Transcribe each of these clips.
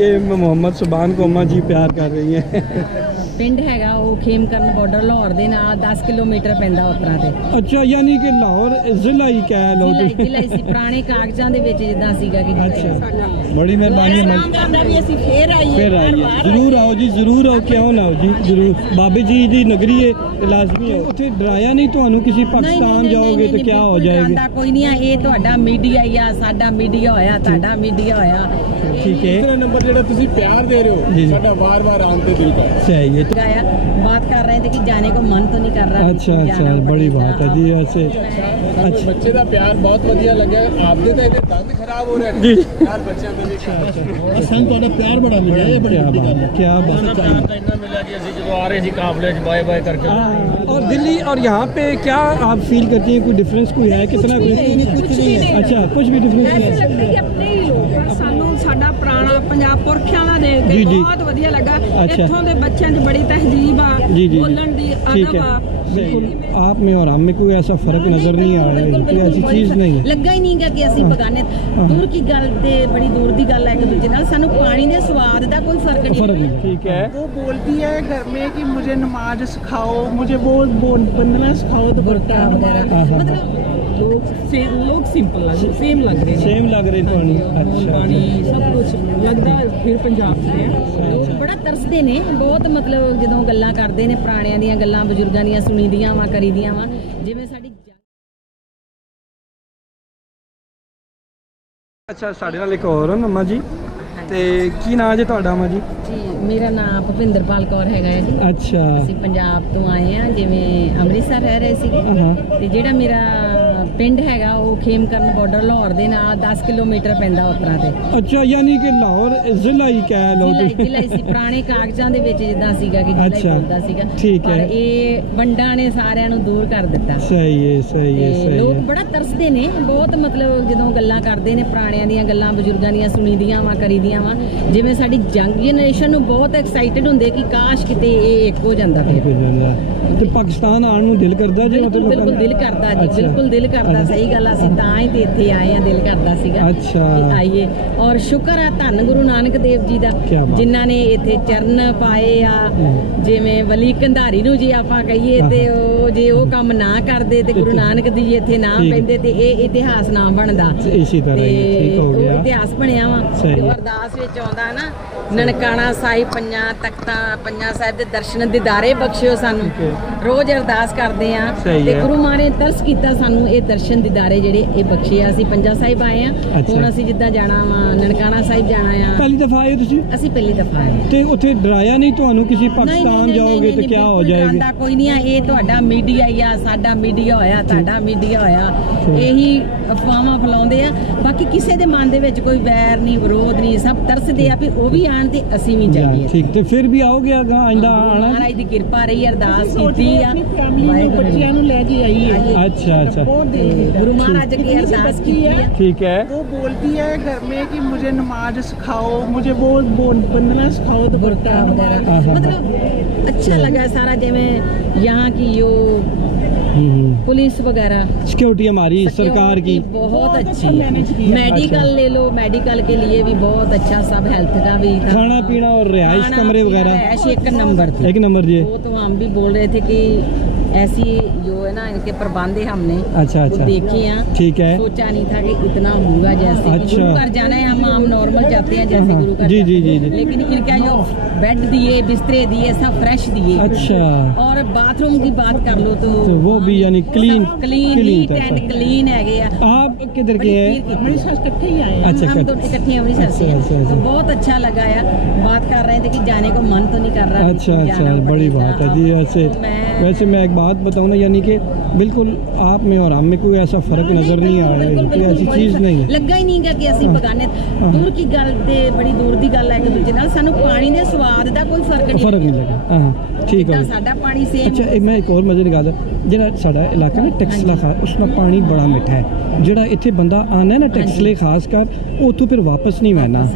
ये मोहम्मद सुबान को अम्मा जी प्यार कर रही हैं। ਪਿੰਡ ਹੈਗਾ ਉਹ ਖੇਮਕਰਨ ਬਾਰਡਰ ਲਾਹੌਰ ਦੇ ਨਾਲ 10 ਕਿਲੋਮੀਟਰ ਪੈਂਦਾ ਉਤਰਾ ਤੇ। अच्छा यानी कि लाहौर जिला ही कह लो ਜ਼ਿਲ੍ਹਾ ਸੀ ਪੁਰਾਣੇ ਕਾਗਜ਼ਾਂ ਦੇ ਵਿੱਚ ਜਿੱਦਾਂ ਸੀਗਾ ਕਿ अच्छा बड़ी मेहरबानी ਵੀ ਅਸੀਂ ਫੇਰ ਆਈਏ फिर आइए जरूर आओ जी जरूर आओ क्यों ना आओ जी जरूर बाबे जी दी नगरी है लाजमी आओ उत्थे डराया नहीं ਤੁਹਾਨੂੰ किसी पाकिस्तान जाओगे तो क्या हो जाएगा ਕੋਈ ਨਹੀਂ ਆ ਇਹ ਤੁਹਾਡਾ ਮੀਡੀਆ ਹੀ ਆ ਸਾਡਾ ਮੀਡੀਆ ਹੋਇਆ ਤੁਹਾਡਾ ਮੀਡੀਆ ਹੋਇਆ ठीक है दूसरा नंबर जेड़ा तुसी प्यार दे रहे हो जी। साडा बार-बार आने ते दिल कर सही है गाया बात कर रहे थे कि जाने को मन तो नहीं कर रहा अच्छा अच्छा बड़ी बात है जी ऐसे अच्छा बच्चे दा प्यार बहुत ਵਧੀਆ ਲੱਗਿਆ ਆਪਦੇ ਤਾਂ ਇਹਦੇ ਦੰਦ ਖਰਾਬ ਹੋ ਰਹੇ जी ਨੇ ਯਾਰ ਬੱਚਿਆਂ ਦੇ ਵੀ ਸਾਨੂੰ ਤੁਹਾਡਾ ਪਿਆਰ ਬੜਾ ਮਿਲਿਆ ਇਹ ਬੜੀ क्या बात है क्या बात है ਇੰਨਾ ਮਿਲਿਆ ਕਿ ਅਸੀਂ ਜਦੋਂ ਆ ਰਹੇ ਸੀ ਕਾਫਲੇ 'ਚ ਬਾਏ ਬਾਏ ਕਰਕੇ और दिल्ली और यहाँ पे क्या आप फील करती हैं कोई डिफरेंस कोई है कितना कुछ भी नहीं। अच्छा कुछ भी डिफरेंस ਐਸੇ नहीं है ਲੱਗਦਾ ਕਿ ਆਪਣੇ ਹੀ ਲੋਕ ਆ। ਸਾਨੂੰ ਸਾਡਾ ਪੁਰਾਣਾ ਪੰਜਾਬ ਪੁਰਖਿਆਂ ਦਾ ਦੇਖ ਕੇ ਜੀ, ਜੀ। ਬਹੁਤ ਵਧੀਆ ਲੱਗਾ। ਅੱਛਾ। ਇੱਥੋਂ ਦੇ ਬੱਚਿਆਂ 'ਚ ਬੜੀ ਤਹਿਜ਼ੀਬ ਆ जी जी ਬੋਲਣ ਦੀ ठीक ਅਦਬ है ਆ। बिल्कुल आप में और हम में कोई ऐसा फर्क नजर नहीं आ रहा है कोई ऐसी चीज़ नहीं है ਲੱਗਾ ਹੀ ਨਹੀਂਗਾ ਕਿ ਅਸੀਂ ਬਗਾਨੇ ਦੂਰ ਕੀ ਗੱਲ ਤੇ ਬੜੀ ਦੂਰ ਦੀ ਗੱਲ ਹੈ ਇੱਕ ਦੂਜੇ ਨਾਲ ਸਾਨੂੰ ਪਾਣੀ ਦੇ ਸਵਾਦ ਦਾ ਕੋਈ ਫਰਕ ਨਹੀਂ फर्क नहीं ठीक है वो बोलती है घर में कि मुझे नमाज सिखाओ मुझे वो बंदना सिखाओ तो ਗੁਰਕਾ ਵਗੈਰਾ हाँ, हाँ। ਮਤਲਬ ਲੋਕ ਸਿੰਪਲ ਲੱਗ ਸੇਮ ਲੱਗ ਰਹੇ सेम लग रही पानी अच्छा ਸਭ ਕੁਝ ਲੱਗਦਾ ਫਿਰ ਪੰਜਾਬ ਦੇ ਆ। ਲੋਕ ਬੜਾ ਤਰਸਦੇ ਨੇ ਬਹੁਤ ਮਤਲਬ ਜਦੋਂ ਗੱਲਾਂ ਕਰਦੇ ਨੇ ਪੁਰਾਣਿਆਂ ਦੀਆਂ ਗੱਲਾਂ ਬਜ਼ੁਰਗਾਂ ਦੀਆਂ ਸੁਣੀਦੀਆਂ ਵਾ ਕਰੀਦੀਆਂ ਵਾ ਜਿਵੇਂ ਸਾਡੀ ਅੱਛਾ ਸਾਡੇ ਨਾਲ ਇੱਕ ਹੋਰ ਮੰਮਾ ਜੀ ਤੇ ਕੀ ਨਾਂ ਜੇ ਤੁਹਾਡਾ ਮਾਂ ਜੀ ਜੀ ਮੇਰਾ ਨਾਮ ਭੁਪਿੰਦਰਪਾਲ ਕੌਰ ਹੈਗਾ ਹੈ ਜੀ ਅੱਛਾ ਅਸੀਂ ਪੰਜਾਬ ਤੋਂ ਆਏ ਆ ਜਿਵੇਂ ਅੰਮ੍ਰਿਤਸਰ ਰਹਿ ਰਹੇ ਸੀਗੇ ਹਾਂ ਤੇ ਜਿਹੜਾ ਮੇਰਾ ਪਿੰਡ ਹੈਗਾ ਉਹ ਖੇਮਕਰਨ ਬਾਰਡਰ ਲਾਹੌਰ ਦੇ ਨਾਲ 10 ਕਿਲੋਮੀਟਰ ਪੈਂਦਾ ਉਤਰਾ ਤੇ। ਅੱਛਾ ਯਾਨੀ ਕਿ ਲਾਹੌਰ ਜ਼ਿਲ੍ਹਾ ਹੀ ਕਹਿ ਲਓ ਜ਼ਿਲ੍ਹਾ ਸੀ ਪੁਰਾਣੇ ਕਾਗਜ਼ਾਂ ਦੇ ਵਿੱਚ ਜਿੱਦਾਂ ਸੀਗਾ ਕਿ ਜ਼ਿਲ੍ਹਾ ਹੀ ਅੱਛਾ, ਬੋਲਦਾ ਸੀਗਾ ਠੀਕ ਹੈ। ਪਰ ਇਹ ਵੰਡਾਂ ਨੇ ਸਾਰਿਆਂ ਨੂੰ ਦੂਰ ਕਰ ਦਿੱਤਾ ਸਹੀ ਹੈ ਸਹੀ ਹੈ ਤੇ ਸਹੀ ਲੋਕ ਹੈ ਬੜਾ ਤਰਸਦੇ ਨੇ ਬਹੁਤ ਮਤਲਬ ਜਦੋਂ ਗੱਲਾਂ ਕਰਦੇ ਨੇ ਪੁਰਾਣਿਆਂ ਦੀਆਂ ਗੱਲਾਂ ਬਜ਼ੁਰਗਾਂ ਦੀਆਂ ਸੁਣੀਦੀਆਂ ਵਾ ਕਰੀਦੀਆਂ ਵਾ ਜਿਵੇਂ ਸਾਡੀ ਯੰਗ ਜਨਰੇਸ਼ਨ ਨੂੰ ਬਹੁਤ ਐਕਸਾਈਟਡ ਹੁੰਦੇ ਕਿ ਕਾਸ਼ ਕਿਤੇ ਇਹ ਇੱਕ ਹੋ ਜਾਂਦਾ ਫਿਰ ਤੇ ਪਾਕਿਸਤਾਨ ਆਉਣ ਨੂੰ ਦਿਲ ਕਰਦਾ ਜੇ ਬਿਲਕੁਲ ਬਿਲਕੁਲ ਦਿਲ ਕਰਦਾ ਜੀ ਅੱਛਾ। ਬਿਲਕੁਲ ਦਿਲ ਕਰਦਾ ਸਹੀ ਗੱਲ ਆ, ਅਸੀਂ ਤਾਂ ਹੀ ਤੇ ਇੱਥੇ ਆਏ ਆ ਦਿਲ ਕਰਦਾ ਸੀਗਾ ਅੱਛਾ। ਕਿ ਆਈਏ ਔਰ ਸ਼ੁਕਰ ਆ ਧੰਨ ਗੁਰੂ ਨਾਨਕ ਦੇਵ ਜੀ ਦਾ ਕਿਆ ਬਾਤ। ਜਿਨ੍ਹਾਂ ਨੇ ਇੱਥੇ ਚਰਨ ਪਾਏ ਆ ਜਿਵੇਂ ਵਲੀ ਕੰਧਾਰੀ ਨੂੰ ਜੇ ਆਪਾਂ ਕਹੀਏ ਤੇ ਉਹ ਜੇ ਉਹ ਕੰਮ ਨਾ ਕਰਦੇ ਤੇ ਗੁਰੂ ਨਾਨਕ ਦੀ ਇੱਥੇ ਨਾ ਠੀਕ। ਪੈਂਦੇ ਤੇ ਇਹ ਇਤਿਹਾਸ ਨਾ ਬਣਦਾ ਇਸੇ ਤਰ੍ਹਾਂ ਹੀ ਠੀਕ ਹੋ ਉਹ ਗਿਆ ਇਤਿਹਾਸ ਬਣਿਆ ਵਾ ਸਹੀ ਤੇ ਹੈ। ਅਰਦਾਸ ਵਿੱਚ ਆਉਂਦਾ ਨਾ ਨਨਕਾਣਾ ਸਾਹਿਬ ਪੰਜਾਂ ਤਖਤਾਂ ਪੰਜਾਂ ਸਾਹਿਬ ਦੇ ਦਰਸ਼ਨ ਦਿਦਾਰੇ ਬਖਸ਼ਿਓ ਸਾਨੂੰ ਰੋਜ਼ ਅਰਦਾਸ ਕਰਦੇ ਆ ਸਹੀ ਤੇ ਹੈ। ਗੁਰੂ ਮਾਂ ਨੇ ਤਰਸ ਕੀਤਾ ਸਾਨੂੰ ਇਹ ਦਰਸ਼ਨ ਦਿਦਾਰੇ ਜਿਹੜੇ ਇਹ ਬਖਸ਼ੇ ਆ ਅਸੀਂ ਪੰਜਾ ਸਾਹਿਬ ਆਏ ਆ ਅੱਛਾ। ਹੁਣ ਅਸੀਂ ਜਿੱਦਾਂ ਜਾਣਾ ਵਾ ਨਨਕਾਣਾ ਸਾਹਿਬ ਜਾਣਾ ਆ ਪਹਿਲੀ ਦਫਾ ਆਏ ਤੁਸੀਂ ਅਸੀਂ ਪਹਿਲੀ ਦਫਾ ਆਏ ਆ। ਤੇ ਉੱਥੇ ਡਰਾਇਆ ਨਹੀਂ ਤੁਹਾਨੂੰ ਕਿਸੇ ਪਾਕਿਸਤਾਨ ਜਾਓਗੇ ਤੇ क्या हो जाएगा ਡਰਾਉਂਦਾ ਕੋਈ ਨਹੀਂ ਆ ਇਹ ਤੁਹਾਡਾ ਮੀਡੀਆ ਹੀ ਆ ਸਾਡਾ ਮੀਡੀਆ ਹੋਇਆ ਤੁਹਾਡਾ ਮੀਡੀਆ ਹੋਇਆ ਇਹੀ ਅਫਵਾਹਾਂ ਫੈਲਾਉਂਦੇ ਆ ਬਾਕੀ ਕਿਸੇ ਦੇ ਮਨ ਦੇ ਵਿੱਚ ਕੋਈ ਵੈਰ ਨਹੀਂ ਵਿਰੋਧ ਨਹੀਂ ਸਭ ਤਰਸਦੇ ਆ ਵੀ ਉਹ ਵੀ ਆਣ ਤੇ ਅਸੀਂ ਵੀ ਜਾਈਏ ਠੀਕ ਤੇ ਫਿਰ ਵੀ ਆਓਗੇ ਅਗਾ ਆਇੰਦਾ ਆਣਾ ਮਹਾਰਾਜ ਦੀ ਕਿਰਪਾ ਰਹੀ ਅਰਦਾਸ ਕੀਤੀ ਆ अपनी फैमिली ਨੂੰ ਬੱਚਿਆਂ ਨੂੰ ਲੈ ਕੇ ਆਈ है अच्छा अच्छा ਤੇ ਗੁਰੂ ਮਹਾਰਾਜ ਅੱਗੇ ਅਰਦਾਸ ਕੀਤੀ ਆ ठीक है वो बोलती है घर में कि मुझे नमाज सिखाओ मुझे वो बंदना सिखाओ तो गुरका वगैरह हाँ, हाँ, मतलब अच्छा लगा सारा जिਵੇਂ यहाँ की यो पुलिस वगैरह सिक्योरिटी हमारी सरकार की बहुत अच्छी है मेडिकल ले लो मेडिकल के लिए भी बहुत अच्छा सब हेल्थ का भी था खाना पीना और रिहाइश खाना कमरे पीना, वगैरह रिहाइश एक नंबर थी एक नंबर जी वो तो हम भी बोल रहे थे कि ऐसी जो है ना इनके प्रबंध है हमने अच्छा वो अच्छा देखे हैं ठीक है सोचा नहीं था कि इतना होगा जैसे कि अच्छा। गुरु घर जाना है हम नॉर्मल जाते हैं जैसे हाँ, गुरु घर जी, जाते जी, हैं। जी, जी। लेकिन इनका जो बेड दिए बिस्तरे दिए सब फ्रेश दिए अच्छा और बाथरूम की बात कर लो तो वो भी यानी clean clean neat and clean है आप किधर के हैं अमृतसर इकट्ठे ही आए हैं। अच्छा हम दोनों इकट्ठे अमृतसर से अच्छा, हैं। अच्छा, तो बहुत अच्छा लगा यार बात कर रहे थे कि जाने को मन तो नहीं कर रहा अच्छा लेकिन अच्छा जाना बड़ी पड़ेगा। बात है जी ऐसे तो मैं वैसे मैं एक बात बताऊँ ना यानी कि बिल्कुल आप में और हम में कोई ऐसा फर्क नजर नहीं आ रहा है कोई ऐसी चीज़ नहीं है ਲੱਗਾ ਹੀ ਨਹੀਂਗਾ ਕਿ ਅਸੀਂ ਬਗਾਨੇ ਦੂਰ ਕੀ ਗੱਲ ਤੇ ਬੜੀ ਦੂਰ ਦੀ ਗੱਲ ਹੈ ਇੱਕ ਦੂਜੇ ਨਾਲ ਸਾਨੂੰ ਪਾਣੀ ਦੇ ਸਵਾਦ ਦਾ ਕੋਈ ਫਰਕ ਨਹੀਂ फर्क नहीं लगा हाँ ठीक ਜਿੱਦਾਂ है ਸਾਡਾ ਪਾਣੀ ਸੇਮ अच्छा मैं एक और मजे की गल ਜਿਹੜਾ ਸਾਡਾ ਇਲਾਕਾ ਨਾ ਟੈਕਸਲਾ ਖਾ ਉਸ ਦਾ ਪਾਣੀ ਬੜਾ ਮਿੱਠਾ ਹੈ ਜਿਹੜਾ ਇੱਥੇ ਬੰਦਾ ਆਣਾ ਨਾ ਟੈਕਸਲੇ ਖਾਸ ਕਰ ਉੱਥੋਂ ਫਿਰ ਵਾਪਸ ਨਹੀਂ ਆਣਾ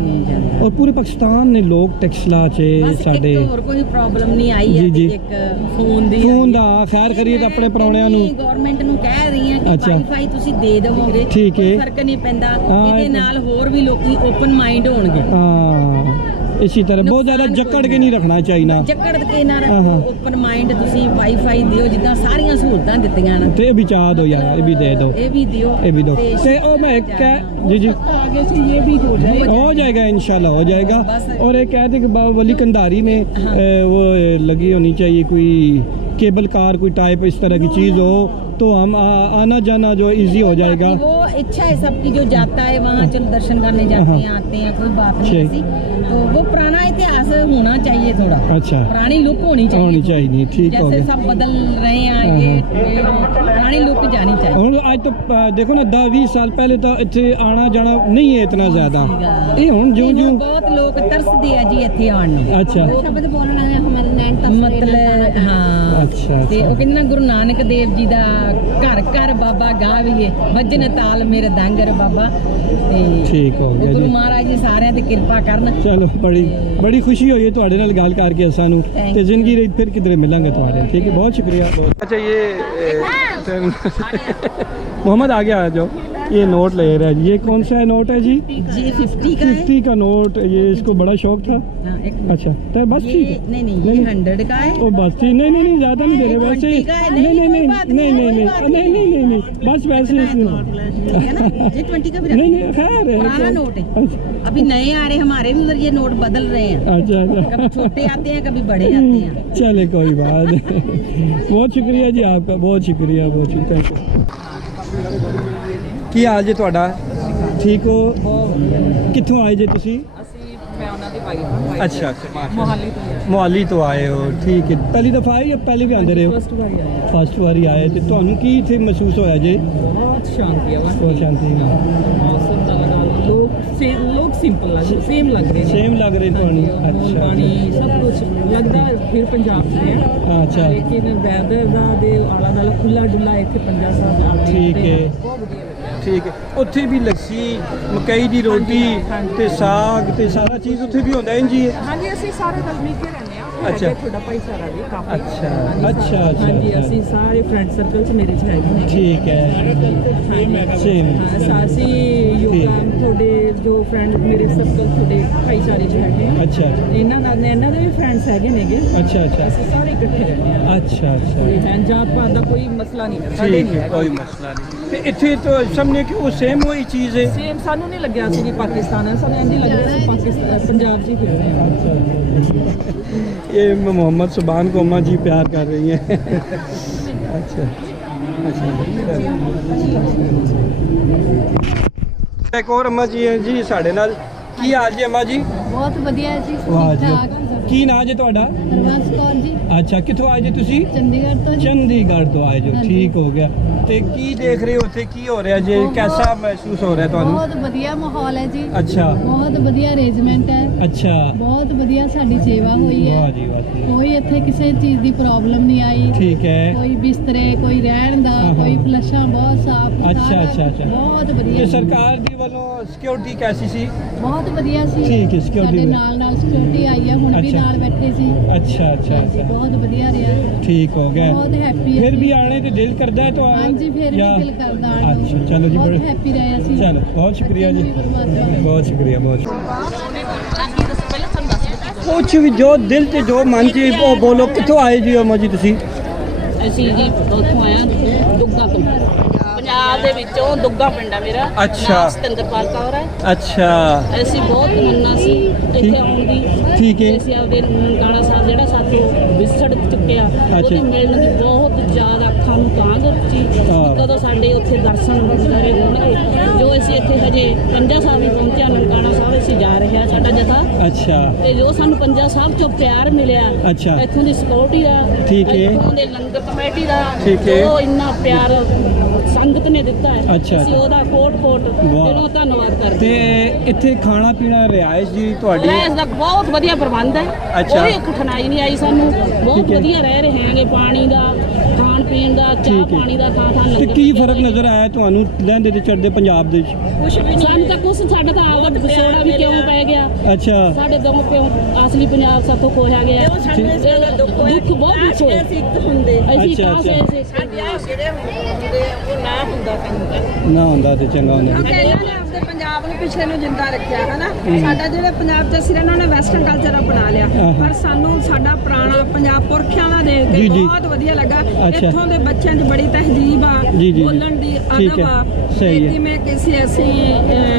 ਔਰ ਪੂਰੇ ਪਾਕਿਸਤਾਨ ਨੇ ਲੋਕ ਟੈਕਸਲਾ 'ਚ ਸਾਡੇ ਹੋਰ ਕੋਈ ਪ੍ਰੋਬਲਮ ਨਹੀਂ ਆਈ ਹੈ ਜੀ, ਕਿ ਇੱਕ ਫੋਨ ਦੀ ਫੋਨ ਦਾ ਖੈਰ ਕਰੀਏ ਤਾਂ ਆਪਣੇ ਪ੍ਰਾਹੁਣਿਆਂ ਨੂੰ ਗਵਰਨਮੈਂਟ ਨੂੰ ਕਹਿ ਰਹੀ ਹਾਂ ਕਿ ਅੱਛਾ। ਵਾਈਫਾਈ ਤੁਸੀਂ ਦੇ ਦੇਵੋਗੇ ਠੀਕ ਹੈ। ਕੋਈ ਫਰਕ ਨਹੀਂ ਪੈਂਦਾ ਹਾਂ, ਇਹਦੇ ਇਹ ਤਾਂ- ਨਾਲ ਹੋਰ ਵੀ ਲੋਕੀ ਓਪਨ ਮਾਈਂਡ ਹੋਣਗੇ ਹਾਂ इसी तरह बहुत ज़्यादा जकड़ के नहीं रखना चाहिए ना ਜੱਕੜ ਕੇ ਨਾ ਹਾਂ, ਹਾਂ। ਰੱਖੋ ਓਪਨ ਮਾਈਂਡ ਤੁਸੀਂ ਵਾਈਫਾਈ ਦਿਓ ਜਿੱਦਾਂ ਸਾਰੀਆਂ ਸਹੂਲਤਾਂ ਦਿੱਤੀਆਂ ਨੇ तो ये भी चाह दो यार, ये भी दे दो, ਇਹ ਵੀ ਦਿਓ ये भी दो। ਤੇ ते ओ मैं कह जी जी आगे से ये भी हो जाए हो जाएगा इंशाल्लाह हो जाएगा। बस। और एक कहते कि बाबा वली कंधारी में वो लगी होनी चाहिए कोई केबल कार कोई टाइप इस तरह की चीज़ हो तो हम आना जाना जो इजी हो जाएगा। वो इच्छा है सबकी जो जाता है वहाँ चलो दर्शन करने जाते हैं आते हैं कोई बात नहीं ठीक। ऐसी तो वो पुराना इतिहास होना चाहिए थोड़ा अच्छा पुरानी लुक होनी चाहिए होनी चाहिए, ठीक हो जैसे गया। सब बदल रहे हैं ये पुरानी लुक जानी चाहिए ਹੁਣ ਅੱਜ ਤੋਂ ਦੇਖੋ ਨਾ 10-20 ਸਾਲ ਪਹਿਲੇ ਤਾਂ ਇੱਥੇ ਆਣਾ ਜਾਣਾ ਨਹੀਂ ਹੈ ਇਤਨਾ ਜ਼ਿਆਦਾ ਇਹ ਹੁਣ ਜਿਉਂ नहीं, ਜਿਉਂ बहुत लोग तरसते हैं जी ਇੱਥੇ ਆਉਣ ਨੂੰ ਅੱਛਾ ਸ਼ਬਦ ਬੋਲਣਾ ਹੈ ਹਮਾਰੇ ਨੈਣ ਤਾਂ ਮਤਲਬ ਹਾਂ ਅੱਛਾ ਤੇ ਅੱਛਾ ਉਹ ਕਹਿੰਦੇ ਨਾ ਗੁਰੂ ਨਾਨਕ ਦੇਵ ਜੀ ਦਾ ਘਰ ਘਰ ਬਾਬਾ ਗਾਵੀਏ ਵੱਜਣ ਤਾਲ ਮੇਰੇ ਦਾਂਗਰ ਬਾਬਾ ਤੇ ਠੀਕ ਹੋ ਗਿਆ ਗੁਰੂ ਜੀ। ਮਹਾਰਾਜ ਜੀ ਸਾਰਿਆਂ ਤੇ ਕਿਰਪਾ ਕਰਨ ਚਲੋ ਬੜੀ ਖੁਸ਼ੀ ਹੋਈ ਹੈ ਤੁਹਾਡੇ ਨਾਲ ਗੱਲ ਕਰਕੇ ਸਾਨੂੰ Thank ਤੇ you. ਜ਼ਿੰਦਗੀ ਰਹੀ ਫਿਰ ਕਿਧਰੇ ਮਿਲਾਂਗੇ ਤੁਹਾਡੇ ਠੀਕ है बहुत शुक्रिया बहुत अच्छा ये मोहम्मद आगे आ जाओ ये नोट ले रहा है जी ये कौन सा है नोट है जी जी 50 का है 50 का नोट ये इसको बड़ा शौक था हाँ, एक अच्छा तो बस ये ठीक है नहीं ये 100 का है ओ बस ठीक नहीं ज़्यादा नहीं दे रहे वैसे 20 का है, नहीं नहीं, नहीं कोई बात नहीं नहीं, नहीं कोई बात नहीं नहीं नहीं नहीं बस वैसे है ना ये 20 का भी रखो। नहीं नहीं खैर है पुराना नोट है अभी नए आ रहे हमारे भी उधर ये नोट बदल रहे हैं अच्छा अच्छा कभी छोटे आते हैं कभी बड़े आते हैं चले कोई बात नहीं बहुत शुक्रिया जी आपका बहुत शुक्रिया थैंक यू ਕੀ ਹਾਲ ਜੇ ਤੁਹਾਡਾ ਠੀਕ ਹੋ ਕਿੱਥੋਂ ਆਏ ਜੇ ਤੁਸੀਂ ਅਸੀਂ ਮੈਂ ਉਹਨਾਂ ਦੀ ਵਾਈਫ ਅੱਛਾ ਅੱਛਾ ਮੋਹਾਲੀ ਤੋਂ ਮੋਹਾਲੀ ਤੋਂ ਆਏ ਹੋ ਠੀਕ ਹੈ ਪਹਿਲੀ ਦਫਾ ਆਏ ਜਾਂ ਪਹਿਲੇ ਵੀ ਆਉਂਦੇ ਰਹੇ ਹੋ ਫਸਟ ਵਾਰੀ ਆਇਆ ਫਸਟ ਵਾਰੀ ਆਏ ਤੇ ਤੁਹਾਨੂੰ ਕੀ ਇੱਥੇ ਮਹਿਸੂਸ ਹੋਇਆ ਜੇ ਬਹੁਤ ਸ਼ਾਂਤੀ ਆ ਵਹਾਂ ਬਹੁਤ ਸ਼ਾਂਤੀ ਮੌਸਮ ਦਾ ਲਗਾ ਲਓ ਲੋਕ ਸਿੰਪਲ ਲੱਗ ਸੇਮ ਲੱਗ ਰਹੇ ਨੇ ਸੇਮ ਲੱਗ ਰਹੇ ਤੁਹਾਨੂੰ ਅੱਛਾ ਪਾਣੀ ਸਭ ਕੁਝ ਲੱਗਦਾ ਫਿਰ ਪੰਜਾਬ ਦੇ ਆ ਅੱਛਾ ਲੇਕਿਨ ਵੈਦਰ ਦਾ ਦੇ ਆਲਾ ਦਾਲਾ ਖੁੱਲਾ ਡੁੱਲਾ ਇੱਥੇ ਪੰਜਾਬ ਸਾਹਿਬ ਠੀਕ ਹੈ ਬਹੁਤ ਵਧੀਆ ਲੱਗਿਆ ਠੀਕ ਹੈ ਉੱਥੇ ਵੀ ਲੱਸੀ ਮਕਈ ਦੀ ਰੋਟੀ ਤੇ ਸਾਗ ਤੇ ਸਾਰਾ ਚੀਜ਼ ਉੱਥੇ ਵੀ ਹੁੰਦਾ ਇੰਜ ਹੀ ਹੈ ਹਾਂਜੀ ਅਸੀਂ ਸਾਰੇ ਰਲ ਮਿਲ ਕੇ ਰਹਿੰਦੇ ਆ ਅੱਛਾ। ਤੁਹਾਡਾ ਭਾਈਚਾਰਾ ਵੀ ਕਾਫੀ ਅੱਛਾ, ਹਾਂਜੀ, ਅੱਛਾ, ਅੱਛਾ, ਹਾਂਜੀ ਅੱਛਾ। ਅਸੀਂ ਸਾਰੇ ਫਰੈਂਡ ਸਰਕਲ ਚ ਮੇਰੇ ਚ ਹੈਗੇ ਨੇ ਠੀਕ ਹੈ ਸੇਮ ਸਾਸੀ ਯੋਗਾ ਤੁਹਾਡੇ ਜੋ ਫਰੈਂਡ ਮੇਰੇ ਸਰਕਲ ਤੁਹਾਡੇ ਭਾਈਚਾਰੇ ਚ ਹੈਗੇ ਆ। ਅੱਛਾ ਇਹਨਾਂ ਦੇ ਵੀ ਫਰੈਂਡਸ ਹੈਗੇ ਨੇਗੇ ਅੱਛਾ ਅੱਛਾ ਅਸੀਂ ਸਾਰੇ ਇਕੱਠੇ ਰਹਿੰਦੇ ਆ ਅੱਛਾ ਅੱਛਾ ਕੋਈ ਹੈ ਜਾਤ ਪਾਤ ਦਾ ਕੋਈ ਮਸਲਾ ਨਹੀਂ ਹੈ ਸਾਡੇ ਠੀਕ ਨਹੀਂ ਹੈ ਹੈਗਾ ਕੋਈ ਮਸਲਾ ਨਹੀਂ ਤੇ ਇੱਥੇ ਤਾਂ ਸਾਹਮਣੇ ਕਿ ਉਹ ਸੇਮ ਹੋਈ ਚੀਜ਼ ਹੈ ਸੇਮ ਸਾਨੂੰ ਨਹੀਂ ਲੱਗਿਆ ਸੀ ਕਿ ਪਾਕਿਸਤਾਨ ਹੈ ਸਾਨੂੰ ਇੰਝ ਲੱਗ ਰਿਹਾ ਸੀ ਪਾਕਿਸਤਾਨ ਪੰਜਾਬ 'ਚ ਹੀ ਫਿਰ ਰਹੇ ਹਾਂ ये मोहम्मद सुबान को अम्मा जी प्यार कर रही हैं अच्छा एक और अम्मा जी है जी साढ़े नाल की हाल जी अम्मा जी ਬਹੁਤ ਵਧੀਆ ਜੀ वाह ਠੀਕ जी ਠਾਕ की नाम है ਤੁਹਾਡਾ ਹਰਵੰਸ ਕੌਰ ਜੀ अच्छा कितों आए जी तुसी ਚੰਡੀਗੜ੍ਹ ਤੋਂ ਜੀ चंडीगढ़ तो आए जो हाँ जी। ठीक हो गया ਤੇ ਕੀ ਦੇਖ ਰਹੇ ਹੋ ਉੱਥੇ ਕੀ ਹੋ ਰਿਹਾ ਜੇ कैसा महसूस हो रहा है ਤੁਹਾਨੂੰ ਬਹੁਤ ਵਧੀਆ ਮਾਹੌਲ ਹੈ ਜੀ अच्छा ਬਹੁਤ ਵਧੀਆ ਅਰੇਂਜਮੈਂਟ ਹੈ अच्छा ਬਹੁਤ ਵਧੀਆ ਸਾਡੀ ਸੇਵਾ ਹੋਈ वाह ਹੈ जी वाह जी ਕੋਈ ਇੱਥੇ ਕਿਸੇ ਚੀਜ਼ ਦੀ ਪ੍ਰੋਬਲਮ ਨਹੀਂ ਆਈ ठीक है ਕੋਈ ਬਿਸਤਰੇ ਕੋਈ ਰਹਿਣ ਦਾ ਹਾਂ, ਹਾਂ। ਕੋਈ ਫਲਸ਼ਾਂ ਬਹੁਤ ਸਾਫ ਅੱਛਾ, ਅੱਛਾ, ਅੱਛਾ। ਬਹੁਤ ਤੇ ਵਧੀਆ ਸਰਕਾਰ ਦੀ ਵੱਲੋਂ ਸਿਕਿਉਰਿਟੀ ਕੈਸੀ ਸੀ ਬਹੁਤ ਵਧੀਆ ਸੀ ਠੀਕ ਹੈ, security ਸਾਡੇ ਵੀ। ਨਾਲ ਸਿਕਿਉਰਿਟੀ ਆਈ ਹੈ ਹੁਣ ਵੀ ਅੱਛਾ। ਨਾਲ ਬੈਠੇ ਸੀ अच्छा अच्छा ਹਾਂਜੀ अच्छा ਬਹੁਤ ਵਧੀਆ ਰਿਹਾ ठीक हो गया ਬਹੁਤ ਹੈਪੀ फिर भी आने तो दिल करता है तो आए ਹਾਂਜੀ ਫਿਰ ਵੀ या- ਦਿਲ ਕਰਦਾ ਆਉਣ ਨੂੰ। अच्छा चलो जी ਬਹੁਤ बड़े ਹੈਪੀ ਰਹੇ ਅਸੀਂ चलो बहुत शुक्रिया जी बहुत शुक्रिया बहुत कुछ भी जो दिल से जो मन च वो बोलो कितों आए जी अम्मा जी तुसी ਅਸੀਂ ਜੀ ਉੱਥੋਂ ਆਇਆ ਦੁੱਗਾ ਤੋਂ ਪੰਜਾਬ ਦੇ ਵਿੱਚੋਂ ਦੁੱਗਾ ਪਿੰਡ ਆ ਮੇਰਾ ਅੱਛਾ। ਸਤਿੰਦਰਪਾਲ ਕੌਰ ਹੈ अच्छा ਅਸੀਂ ਬਹੁਤ ਤਮੰਨਾ ਸੀ ਇੱਥੇ ਆਉਣ ਦੀ ठीक है ਅਸੀਂ ਆਪਦੇ ਨਨਕਾਣਾ ਸਾਹਿਬ ਜਿਹੜਾ ਸਾਥੋਂ ਵਿਛੜ ਚੁੱਕਿਆ ਉਹਦੇ ਮਿਲਣ ਦੀ ਬਹੁਤ ਜ਼ਿਆਦਾ ਅੱਖਾਂ ਨੂੰ ਤਾਂਘ ਸੀ ਹਾਂ। ਕਦੋਂ ਸਾਡੇ ਉੱਥੇ ਦਰਸ਼ਨ ਹੋਣਗੇ ਜੋ ਅਸੀਂ ਇੱਥੇ ਹਜੇ ਪੰਜਾ ਸਾਹਿਬ ਵੀ ਪਹੁੰਚਿਆ ਨਨਕਾਣਾ ਸਾਹਿਬ ਅਸੀਂ ਜਾ ਰਹੇ ਹਾਂ ਸਾਡਾ ਜਥਾ अच्छा ਤੇ ਜੋ ਸਾਨੂੰ ਪੰਜਾ ਸਾਹਿਬ ਚੋਂ ਪਿਆਰ ਮਿਲਿਆ ਅੱਛਾ। ਇੱਥੋਂ ਦੀ ਸਿਕਿਉਰਿਟੀ ਦਾ ਠੀਕ ਹੈ। ਇੱਥੋਂ ਦੇ ਲੰਗਰ ਕਮੇਟੀ ਦਾ ਠੀਕ ਹੈ। ਜੋ ਇੰਨਾ ਪਿਆਰ ਸੰਗਤ ਨੇ ਦਿੱਤਾ ਹੈ ਅੱਛਾ। ਅਸੀਂ ਉਹਦਾ ਕੋਟ ਦਿਲੋਂ ਧੰਨਵਾਦ ਕਰਦੇ ਤੇ ਇੱਥੇ ਖਾਣਾ ਪੀਣਾ ਰਿਹਾਇਸ਼ ਜੀ ਤੁਹਾਡੀ ਹਾਂ ਇਸ ਦਾ ਬਹੁਤ ਵਧੀਆ ਪ੍ਰਬੰਧ ਹੈ ਅੱਛਾ। ਕੋਈ ਕਠਿਨਾਈ ਨਹੀਂ ਆਈ ਸਾਨੂੰ ਬਹੁਤ ਠੀਕ ਹੈ। ਵਧੀਆ ਰਹਿ ਰਹੇ ਹਾਂਗੇ ਪਾਣੀ ਦਾ ਖਾਣ ਪੀਣ ਦਾ, ਚਾਹ ਠੀਕ ਹੈ। ਪਾਣੀ ਦਾ, ਥਾਂ ਥਾਂ ਤੇ ਲੰਗਰ ਕੀ ਲੱਗੇ ਫਰਕ ਹੋਏ। ਨਜ਼ਰ ਆਇਆ ਤੁਹਾਨੂੰ ਲਹਿੰਦੇ ਤੇ ਚੜ੍ਹਦੇ ਪੰਜਾਬ ਦੇ ਵਿੱਚ? ਕੁਛ ਵੀ ਨਹੀਂ ਸਾਨੂੰ ਤਾਂ ਕੁਛ ਸਾਡਾ ਤਾਂ ਆਪਦਾ ਵਿਛੋੜਾ ਵੀ ਕਿਉਂ ਪੈ ਗਿਆ ਅੱਛਾ ਸਾਡੇ ਤੋਂ ਕਿਉਂ ਅਸਲੀ ਪੰਜਾਬ ਸਾਥੋਂ ਖੋਇਆ ਗਿਆ ਦੁੱਖ ਬਹੁਤ ਦੁੱਖ ਹੋਇਆ ਅਸੀਂ ਅੱਛਾ, ਕਾਸੇ ਅੱਛਾ। ਸਾਡੇ ਆ ਜਿਹੜੇ ਹੁੰਦੇ ਆ, ਉਹ ਨਾ ਹੁੰਦਾ ਸਾਨੂੰ ਨਾ ਹੁੰਦਾ ਤੇ ਚੰਗਾ ਹੁੰਦਾ। ਇਹਨਾਂ ਨੇ ਆਪਣੇ ਪੰਜਾਬ ਨੂੰ ਪਿਛਲੇ ਨੂੰ ਜਿੰਦਾ ਰੱਖਿਆ ਹੈ ਨਾ। ਸਾਡਾ ਜਿਹੜੇ ਪੰਜਾਬ ਚ ਅਸੀਂ ਰਹਿਣਾ ਉਹਨੇ ਵੈਸਟਰਨ ਕਲਚਰ ਅਪਣਾ ਲਿਆ, ਪਰ ਸਾਨੂੰ ਸਾਡਾ ਪੁਰਾਣਾ ਪੰਜਾਬ ਪੁਰਖਿਆਂ ਦਾ ਦੇਖ ਜੀ, ਕੇ ਜੀ। ਬਹੁਤ ਵਧੀਆ ਲੱਗਾ। ਅੱਛਾ। ਇੱਥੋਂ ਦੇ ਬੱਚਿਆਂ 'ਚ ਬੜੀ ਤਹਿਜ਼ੀਬ ਆ, ਜੀ, ਜੀ। ਬੋਲਣ ਦੀ ਠੀਕ ਅਦਬ ਹੈ। ਆ, ਸਹੀ ਤੇ ਹੈ। ਕਿਵੇਂ ਕਿਸੇ ਅਸੀਂ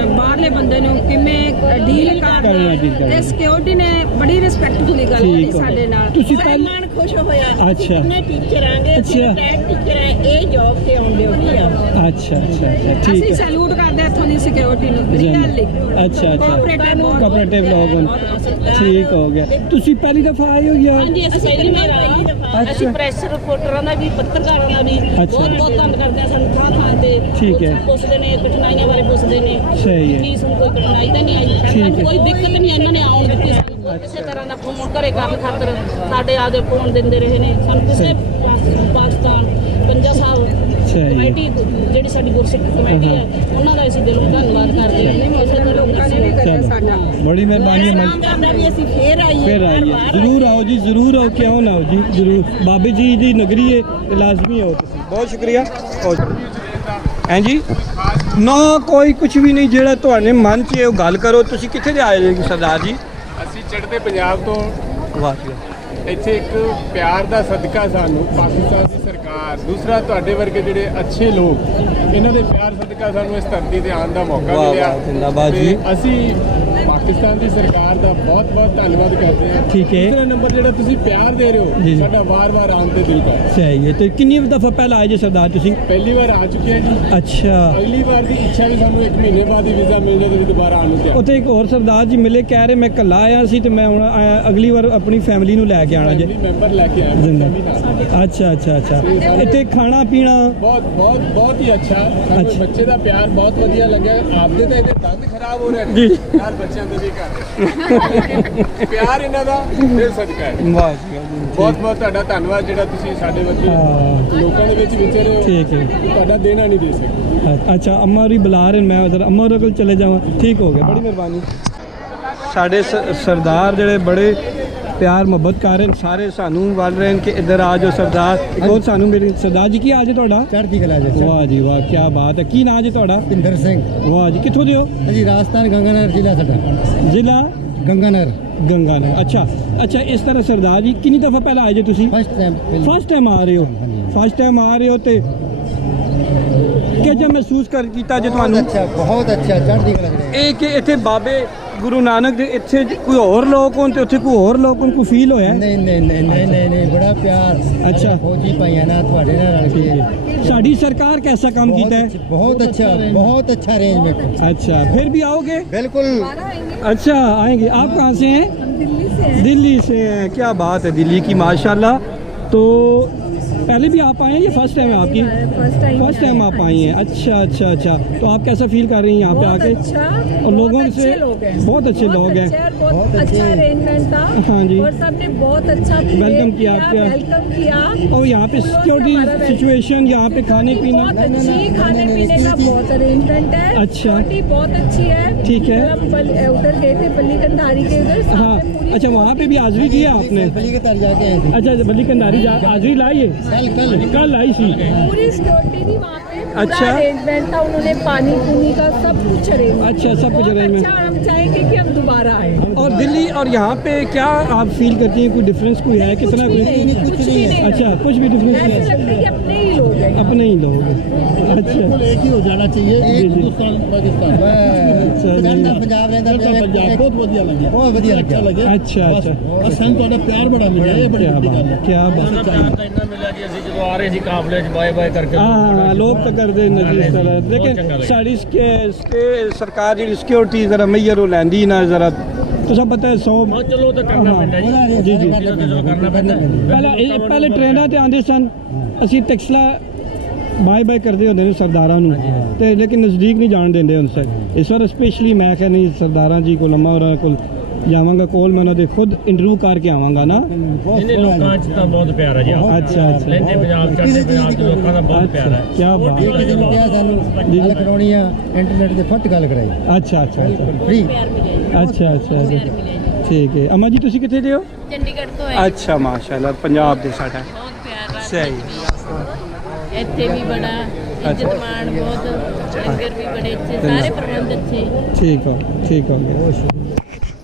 ਬਾਹਰਲੇ ਬੰਦੇ ਨੂੰ ਕਿਵੇਂ ਡੀਲ deal ਕਰਨਾ ਕਰਨਾ। ਤੇ ਸਿਕਿਉਰਿਟੀ ਨੇ ਬੜੀ ਰਿਸਪੈਕਟਫੁਲੀ ਗੱਲ ਠੀਕ ਕੀਤੀ ਹੋ ਸਾਡੇ ਨਾਲ। ਤੁਸੀਂ ਬੜਾ ਪਹਿਲਾਂ ਮਨ ਖੁਸ਼ ਹੋਇਆ ਅੱਛਾ ਕਿੰਨੇ ਟੀਚਰ ਆਂਗੇ ਅਸੀਂ ਅੱਛਾ। ਟੈਕ ਟੀਚਰ ਹੈ ਇਹ ਜੌਬ ਤੇ ਆਉਂਦੇ ਹੋਣੀ ਆ ਅੱਛਾ ਅੱਛਾ ਅੱਛਾ ਠੀਕ ਅਸੀਂ ਹੈ। ਸੈਲੂਟ ਕਰਦੇ ਹਾਂ ਇੱਥੋਂ ਦੀ ਸਿਕਿਉਰਿਟੀ ਨੂੰ ਰੀਅਲੀ। ਅੱਛਾ ਅੱਛਾ ਕੋਆਪਰੇਟਿਵ ਲੋਕ ਹਨ। ਸਤਿਕਾਰ। ਠੀਕ ਹੋ ਗਿਆ। ਤੁਸੀਂ ਪਹਿਲੀ ਦਫਾ ਆਏ ਹੋ ਜਾਂ? ਹਾਂਜੀ ਅਸੀਂ ਪਹਿਲੀ ਵਾਰ ਆ ਅਸੀਂ ਪ੍ਰੈਸ ਰਿਪੋਰਟਰਾਂ ਦਾ ਵੀ ਪੱਤਰਕਾਰਾਂ ਦਾ ਵੀ ਬਹੁਤ ਬਹੁਤ ਧੰਨਵਾਦ ਕਰਦੇ ਹਾਂ। ਸਾਨੂੰ ਥਾਂ ਥਾਂ ਤੇ ਠੀਕ ਹੈ। ਪੁੱਛਦੇ ਨੇ, ਕਠਿਨਾਈਆਂ ਬਾਰੇ ਪੁੱਛਦੇ ਨੇ। ਸਹੀ ਹੈ। ਕੀ ਸਾਨੂੰ ਕੋਈ ਕਠਿਨਾਈ ਤਾਂ ਨਹੀਂ ਆਈ, ਠੀਕ ਹੈ। ਸਾਨੂੰ ਕੋਈ ਦਿੱਕਤ ਨਹੀਂ ਇਹਨਾਂ ਨੇ ਆਉਣ ਦਿੱਤੀ ਸਾਨੂੰ। ਕਿਸੇ ਤਰ੍ਹਾਂ ਦਾ ਫੋਨ ਘਰੇ ਕਰਨ ਖਾਤਰ ਸਾਡੇ ਆਪਦੇ ਫੋਨ ਦਿੰਦੇ ਰਹੇ ਨੇ ਸਾਨੂੰ। ਕਿਸੇ ਪਾਕਿਸਤਾਨ ਪੰਜਾ ਸਾਹਿਬ ਸਹੀ ਹੈ। ਕਮੇਟੀ ਜਿਹੜੀ ਸਾਡੀ ਗੁਰਸਿੱਖ ਕਮੇਟੀ ਹੈ ਉਹਨਾਂ ਦਾ ਅਸੀਂ ਦਿਲੋਂ ਧੰਨਵਾਦ ਕਰਦੇ ਹਾਂ। ਇਸੇ ਤਰ੍ਹਾਂ ਲੋਕਾਂ ਨੇ ਵੀ ਕਰਿਆ ਚਲੋ ਸਾਡਾ। ਬੜੀ ਮਿਹਰਬਾਨੀ ਹੈ। ਨਾਮ ਕਰਦਾ ਵੀ ਅਸੀਂ ਫੇਰ ਆਈਏ ਫਿਰ ਆਈਏ ਬਾਰ-ਬਾਰ ਜ਼ਰੂਰ ਆਓ ਜੀ, ਜ਼ਰੂਰ ਆਓ, ਕਿਉਂ ਨਾ ਆਓ ਜੀ, ਜ਼ਰੂਰ। ਬਾਬੇ ਜੀ ਦੀ ਨਗਰੀ ਹੈ ਤੇ ਲਾਜ਼ਮੀ ਆਓ ਤੁਸੀਂ। ਬਹੁਤ ਸ਼ੁਕਰੀਆ। ਹੈਂ ਜੀ ਨਾ ਕੋਈ ਕੁਝ ਵੀ ਨਹੀਂ, ਜਿਹੜਾ ਤੁਹਾਡੇ ਮਨ 'ਚ ਹੈ ਉਹ ਗੱਲ ਕਰੋ। ਤੁਸੀਂ ਕਿੱਥੇ ਦੇ ਆਏ ਜੀ ਸਰਦਾਰ ਜੀ? ਅਸੀਂ ਚੜ੍ਹਦੇ ਪੰਜਾਬ ਤੋਂ ਵਾਹ ਜੀ ਵਾਹ। ਇੱਥੇ ਇੱਕ ਪਿਆਰ ਦਾ ਸਦਕਾ ਸਾਨੂੰ ਪਾਕਿਸਤਾਨ ਦੀ ਸਰਕਾਰ, ਦੂਸਰਾ ਤੁਹਾਡੇ ਵਰਗੇ ਜਿਹੜੇ ਅੱਛੇ ਲੋਕ, ਇਹਨਾਂ ਦੇ ਪਿਆਰ ਸਦਕਾ ਸਾਨੂੰ ਇਸ ਧਰਤੀ ਤੇ ਆਉਣ ਦਾ ਮੌਕਾ ਵਾਹ, ਮਿਲਿਆ। ਵਾਹ, ਜ਼ਿੰਦਾਬਾਦ ਤੇ ਜੀ। ਅਸੀਂ ਪਾਕਿਸਤਾਨ ਦੀ ਸਰਕਾਰ ਦਾ ਬਹੁਤ ਬਹੁਤ ਧੰਨਵਾਦ ਕਰਦੇ ਹਾਂ। ਠੀਕ ਹੈ। ਦੂਸਰਾ ਨੰਬਰ ਜਿਹੜਾ ਤੁਸੀਂ ਪਿਆਰ ਦੇ ਰਹੇ ਜੀ, ਜੀ। ਹੋ, ਸਾਡਾ ਵਾਰ-ਵਾਰ ਆਉਣ ਤੇ ਦਿਲ ਕਰ। ਸਹੀ ਹੈ। ਤੇ ਕਿੰਨੀ ਦਫਾ ਪਹਿਲਾਂ ਆਏ ਜੀ ਸਰਦਾਰ ਤੁਸੀਂ? ਪਹਿਲੀ ਵਾਰ ਆ ਚੁੱਕੇ ਹਾਂ ਜੀ। ਅੱਛਾ। ਅਗਲੀ ਵਾਰ ਦੀ ਇੱਛਾ ਵੀ ਸਾਨੂੰ 1 ਮਹੀਨੇ ਬਾਅਦ ਹੀ ਵੀਜ਼ਾ ਮਿਲ ਜਾਏ ਤੇ ਦੁਬਾਰਾ ਆਉਣ ਨੂੰ ਤਿਆਰ। ਉੱਥੇ ਇੱਕ ਹੋਰ ਸਰਦਾਰ ਜੀ ਮਿਲੇ, ਕਹਿ ਰਹੇ ਮੈਂ ਇਕੱਲਾ ਆਇਆ ਸੀ ਤੇ ਮੈਂ ਹੁਣ ਅਗਲੀ ਵਾਰ ਆਪਣੀ ਫੈਮਿਲੀ ਨੂੰ ਲੈ ਕੇ ਆਣਾ ਜੀ। ਫੈਮਿਲੀ ਮੈਂਬਰ ਲੈ ਕੇ ਆਏ ਜ਼ਿੰਦਾ। ਬੱਚਾ ਵੀ ਨਾਲ। ਅੱਛਾ ਅੱਛਾ ਅੱਛਾ। ਇੱਥੇ ਖਾਣਾ ਪੀਣਾ ਬਹੁਤ ਬਹੁਤ ਬਹੁਤ ਹੀ ਅੱਛਾ। ਸਾਨੂੰ ਅੱਛਾ। ਬੱਚੇ ਦਾ ਪਿਆਰ ਬਹੁਤ ਵਧੀਆ ਲੱਗਿਆ। ਆਪਦੇ ਤਾਂ ਇਹਦੇ ਦੰਦ ਖਰਾਬ ਹੋ ਰਹੇ ਜੀ। ਨੇ ਯਾਰ, ਬੱਚਿਆਂ ਦੇ ਵੀ ਕਰ ਪਿਆਰ ਇਹਨਾਂ ਦਾ ਦਿਲ ਸਦਕਾ ਹੈ। ਵਾਹ ਜੀ ਵਾਹ ਜੀ। ਬਹੁਤ ਬਹੁਤ ਤੁਹਾਡਾ ਧੰਨਵਾਦ, ਜਿਹੜਾ ਤੁਸੀਂ ਸਾਡੇ ਵਰਗੇ ਹਾਂ। ਲੋਕਾਂ ਦੇ ਵਿੱਚ ਵਿਚਰੇ ਹੋ। ਠੀਕ ਹੈ। ਤੁਹਾਡਾ ਦੇਣਾ ਨਹੀਂ ਦੇ ਸਕਦੇ। ਅੱਛਾ ਅੰਮਾ ਹੋਰੀ ਬੁਲਾ ਰਹੇ ਨੇ, ਮੈਂ ਉਧਰ ਅੰਮਾ ਹੋਰਾਂ ਕੋਲ ਚਲੇ ਜਾਵਾਂ। ਠੀਕ ਹੋ ਗਿਆ, ਬੜੀ ਮਿਹਰਬਾਨੀ। ਸਾਡੇ ਸਰਦਾਰ ਜਿਹੜੇ ਬੜੇ ਪਿਆਰ ਮੁਹੱਬਤ ਕਰ ਰਹੇ ਨੇ, ਸਾਰੇ ਸਾਨੂੰ ਵੱਲ ਰਹੇ ਨੇ ਕਿ ਇੱਧਰ ਆ ਜਾਓ ਸਰਦਾਰ। ਇੱਕ ਹੋਰ ਸਾਨੂੰ ਮੇਰੇ ਸਰਦਾਰ ਜੀ, ਕੀ ਹਾਲ ਜੀ ਤੁਹਾਡਾ? ਚੜ੍ਹਦੀ ਕਲਾ ਜੀ। ਵਾਹ ਜੀ ਵਾਹ, ਕੀ ਬਾਤ ਹੈ। ਕੀ ਨਾਂ ਜੀ ਤੁਹਾਡਾ? ਭਿੰਦਰ ਸਿੰਘ। ਵਾਹ ਜੀ, ਕਿੱਥੋਂ ਦੇ ਹੋ? ਅਸੀਂ ਰਾਜਸਥਾਨ ਗੰਗਾਨਗਰ ਜ਼ਿਲ੍ਹਾ ਸਾਡਾ। ਜ਼ਿਲ੍ਹਾ ਗੰਗਾਨਗਰ। ਗੰਗਾਨਗਰ। ਅੱਛਾ ਅੱਛਾ। ਇਸ ਤਰ੍ਹਾਂ ਸਰਦਾਰ ਜੀ ਕਿੰਨੀ ਦਫਾ ਪਹਿਲਾਂ ਆਏ ਜੀ ਤੁਸੀਂ? First time. ਫਸਟ ਟਾਈਮ ਆ ਰਹੇ ਹੋ? ਫਸਟ ਟਾਈਮ ਆ ਰਹੇ ਹੋ ਤੇ ਕਿਹੋ ਮਹਿਸੂਸ ਕੀਤਾ ਜੇ ਤੁਹਾਨੂੰ? ਬਹੁਤ ਅੱਛਾ ਚੜ੍ਹਦੀ ਕਲਾ ਜੀ। ਇਹ ਕਿ ਇੱਥੇ ਬਾਬੇ ਗੁਰੂ ਨਾਨਕ ਦੇ ਇੱਥੇ ਕੋਈ ਹੋਰ ਲੋਕ ਹੋਣ ਤੇ ਉੱਥੇ ਕੋਈ ਹੋਰ ਲੋਕ ਹੋਣ, ਕੋਈ ਫੀਲ ਹੋਇਆ? ਨਹੀਂ ਨਹੀਂ ਨਹੀਂ ਨਹੀਂ ਨਹੀਂ ਨਹੀਂ, ਬੜਾ ਪਿਆਰ। ਅੱਛਾ। ਫੌਜੀ ਭਾਈਆਂ ਨਾਲ ਤੁਹਾਡੇ ਨਾਲ ਰਲ ਕੇ ਸਾਡੀ ਸਰਕਾਰ कैसा काम कीता है? बहुत अच्छा अरेंजमेंट। अच्छा, फिर भी आओगे? बिल्कुल। अच्छा आएंगे। आप कहाँ से हैं? हम दिल्ली से हैं। दिल्ली से हैं। क्या बात है दिल्ली की, माशाल्लाह। तो पहले भी आप आए हैं या फर्स्ट टाइम है आपकी? फर्स्ट टाइम आप आई हैं। अच्छा अच्छा अच्छा। तो आप कैसा फील कर रही हैं यहाँ पे आके? अच्छा। और लोगों बहुत से अच्छे लोग हैं। बहुत अच्छे लोग हैं। बहुत अच्छा अरेंजमेंट था। हाँ जी। और सबने बहुत अच्छा वेलकम किया आपका। वेलकम किया। और यहाँ पे फूलों से सिक्योरिटी हमारा वेलकम। सिचुएशन, यहाँ पे खाने पीना? बहुत अच्छी, खाने पीने का बहुत अरेंजमेंट है। अच्छा। सिक्योरिटी बहुत अच्छी है। ठीक है। हम उधर गए थे बल्ली कंधारी के उधर। हाँ। अच्छा, वहाँ पे भी हाजिरी किया आपने? बलि के तर जाके आए थे। अच्छा, बल्ली कंधारी हाजिरी लाई है? कल आई थी। पूरी सिक्योरिटी थी वहाँ पे। पूरा अच्छा। अरेंजमेंट था। उन्होंने पानी पूनी का सब कुछ अरेंजमेंट। अच्छा, सब कुछ arrangement। अच्छा, हम चाहेंगे कि हम दोबारा आए। और दिल्ली और यहाँ पे क्या आप फील करती हैं? कोई डिफरेंस कोई है? कितना कुछ भी नहीं, कोई? कुछ भी नहीं। अच्छा, कुछ भी डिफरेंस ऐसे नहीं है? लगता है कि अपने ही लोग हैं। अपने ही लोग हैं। अच्छा एक ही हो जाना चाहिए। जी, एक जी। हिंदुस्तान पाकिस्तान। पंजाब रहता बहुत ਵਧੀਆ ਲੱਗਿਆ। ਬਹੁਤ ਵਧੀਆ ਲੱਗਿਆ। अच्छा अच्छा। और ਸਾਨੂੰ ਤੁਹਾਡਾ ਪਿਆਰ ਬੜਾ ਮਿਲਿਆ। ਇਹ ਬੜੀ क्या ਵੱਡੀ ਗੱਲ बात ਹੈ। क्या बात। ਤਾਂ ਇੰਨਾ ਮਿਲਿਆ ਜੀ, ਅਸੀਂ ਜਦੋਂ ਆ ਰਹੇ ਸੀ ਕਾਫਲੇ 'ਚ ਬਾਏ ਬਾਏ ਕਰਕੇ हाँ लोग तो कर दे नजी इस तरह, बहुत लेकिन चंगा लगा। साड़ी इसके सरकार जी सिक्योरिटी जरा मैयर हो लैंदी ना जरा, तो सब पता है 100। ਹਾਂ ਚਲੋ ਤਾਂ ਕਰਨਾ हाँ। ਪੈਂਦਾ ਜੀ। जी जी। ਚਲੋ ਕਰਨਾ ਪੈਂਦਾ। ਪਹਿਲੇ ਟ੍ਰੇਨਾਂ ਤੇ ਆਉਂਦੇ ਸਨ, ਅਸੀਂ ਟੈਕਸਲਾ ਬਾਏ ਬਾਏ ਕਰਦੇ ਹੁੰਦੇ ਨੇ ਸਰਦਾਰਾਂ ਨੂੰ, ਤੇ ਲੇਕਿਨ ਨਜ਼ਦੀਕ ਨਹੀਂ ਜਾਣ ਦਿੰਦੇ ਉਹਨਾਂ ਸੇ। ਇਸ ਵਾਰ ਸਪੈਸ਼ਲੀ ਮੈਂ ਕਹਿੰਦਾ ਨਹੀਂ ਸਰਦਾਰਾਂ ਜੀ ਕੋਲ, ਅੰਮਾ ਹੋਰਾਂ ਕੋਲ ਜਾਵਾਂਗਾ ਕੋਲ, ਮੈਂ ਉਹਨਾਂ ਦੇ ਖੁਦ ਇੰਟਰਵਿਊ ਕਰਕੇ ਆਵਾਂਗਾ ਨਾ। ਇਹਨੇ ਲੋਕਾਂ 'ਚ ਤਾਂ ਬਹੁਤ ਪਿਆਰ ਹੈ ਜੀ ਆਪਣਾ। ਅੱਛਾ ਅੱਛਾ ਲੈਂਦੇ ਪੰਜਾਬ ਚੜ੍ਹਦੇ ਪੰਜਾਬ 'ਚ ਲੋਕਾਂ ਦਾ ਬਹੁਤ ਪਿਆਰ ਹੈ। ਕੀ ਬਾਤ ਜੇ ਕਿਸੇ ਨੂੰ ਕਿਹਾ ਸਾਨੂੰ ਗੱਲ ਕਰਾਉਣੀ ਆ ਇੰਟਰਨੈਟ ਤੇ ਫਟ ਗੱਲ ਕਰਾਈ ਅੱਛਾ ਅੱਛਾ ਫ੍ਰੀ। ਅੱਛਾ ਅੱਛਾ ਠੀਕ ਹੈ। ਅਮਾ ਜੀ ਤੁਸੀਂ ਕਿੱਥੇ ਦੇ ਹੋ? ਚੰਡੀਗੜ੍ਹ ਤੋਂ ਹੈ। ਅੱਛਾ ਮਾਸ਼ਾਅੱਲਾ, ਪੰਜਾਬ ਦੇ ਸਾਡਾ ਬਹੁਤ ਪਿਆਰ ਸਹੀ। ਇੱਥੇ ਵੀ ਬੜਾ ਇੱਜ਼ਤ ਮਾਣ ਬਹੁਤ, ਲੰਗਰ ਵੀ ਬੜੇ ਅੱਛੇ, ਸਾਰੇ ਪ੍ਰਬੰਧ ਅੱਛੇ। ਠੀਕ ਹੋ ਗਿਆ।